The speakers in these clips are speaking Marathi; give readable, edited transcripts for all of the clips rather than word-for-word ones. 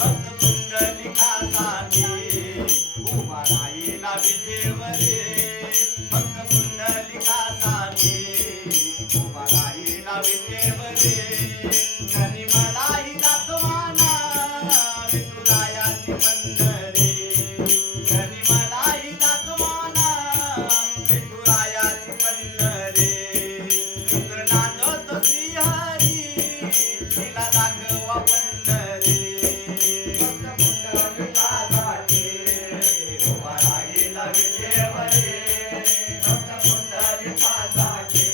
भक्त पुंडलिकासाठी उभा राहिला विटेवरे. भक्त पुंडलिकासाठी उभा राहिला विटेवरे. जनी मलाही दाखवाना विठुरायाची पंढरी. जनी मलाही दाखवाना विठुरायाची पंढरी. इथं नांदतो श्रीहरी तिला दाखवा पंढरी. भक्त पुंडलिकासाठी उभा राहिला विटेवरे. भक्त पुंडलिकासाठी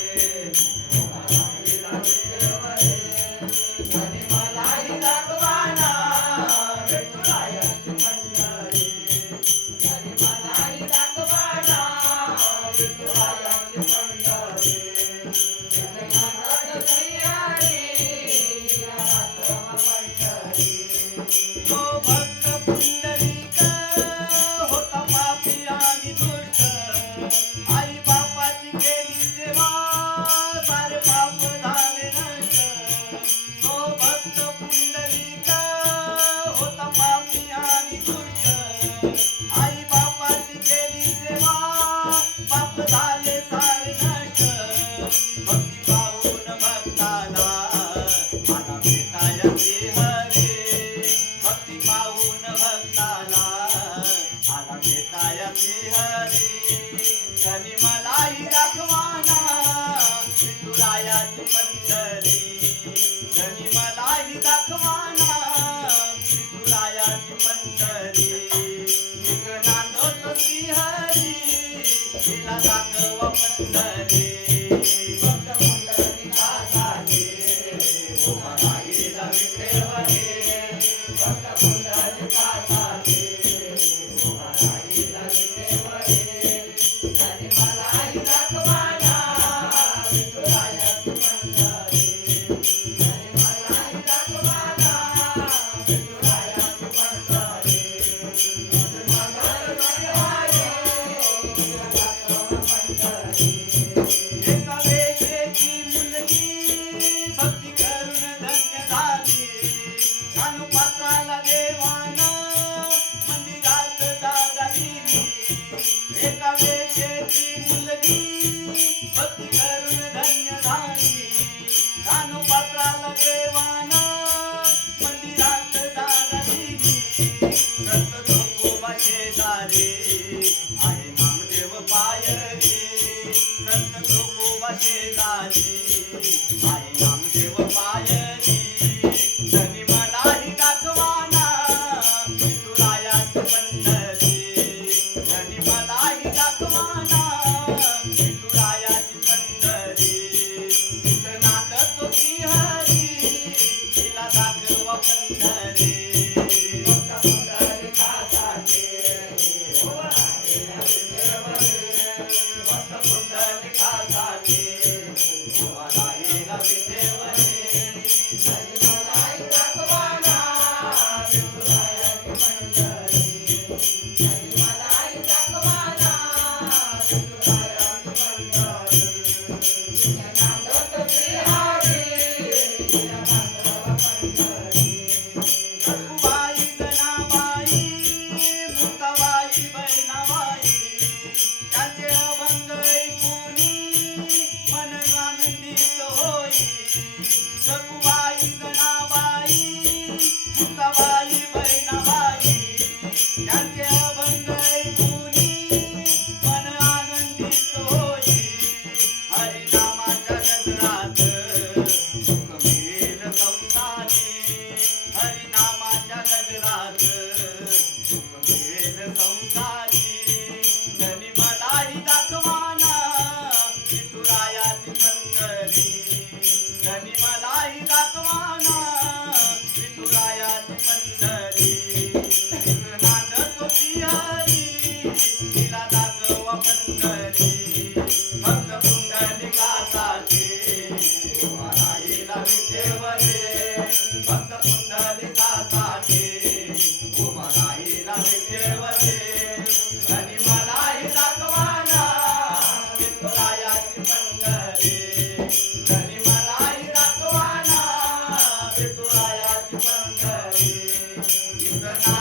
उभा राहिला विटेवरे. जनी मलाही दाखवाना विठुरायाची पंढरी. जनी मलाही दाखवाना विठुरायाची पंढरी. इथं नांदतो श्रीहरी तिला दाखवा पंढरी. तो भक्त पुंडलिक होता पापी आणि दुष्ट. आई बापाची केली सेवा सारे पाप झाले नष्ट. तो भक्त पुंडलिक होता पापी आणि दुष्ट. आई बापाची केली सेवा पाप झाले सारे नष्ट. भक्ती पाहून भक्ताला आला भेटाया श्रीहरी. भक्ती पाहून भक्ताला आला भेटाया श्रीहरी. जनी मलाही दाखवाना विठुरायाची पंढरी. जनी मलाही दाखवाना विठुरायाची पंढरी. इथं नांदतो श्रीहरी तिला दाखवा पंढरी. भक्त पुंडलिकासाठी उभा राहिला विटेवरे. भक्त पुंडलिकासाठी उभा राहिला विटेवरे. जनी मलाही दाखवाना विठुरायाची पंढरी. जनी मलाही दाखवाना विठुरायाची पंढरी. इथं नांदतो श्रीहरी तिला दाखवा पंढरी. एका वेशेची मुलगी भक्ती करून धन्य झाली. कानोपात्राला देवानं मंदिरात जागा दिली. एका वेशेची मुलगी भक्ती करून धन्य झाली. कानोपात्राला देवानं मंदिरात जागा दिली. संत जोगोबा शेजारी आहे नामदेव पायरी. संत जोगोबा शेजारी आहे नामदेव पायरी. जनी मलाही दाखवाना विठुरायाची पंढरी. जनी मलाही दाखवाना विठुरायाची पंढरी. इथं नांदतो श्रीहरी तिला दाखवा पंढरी. भक्त पुंडलिकासाठी इथं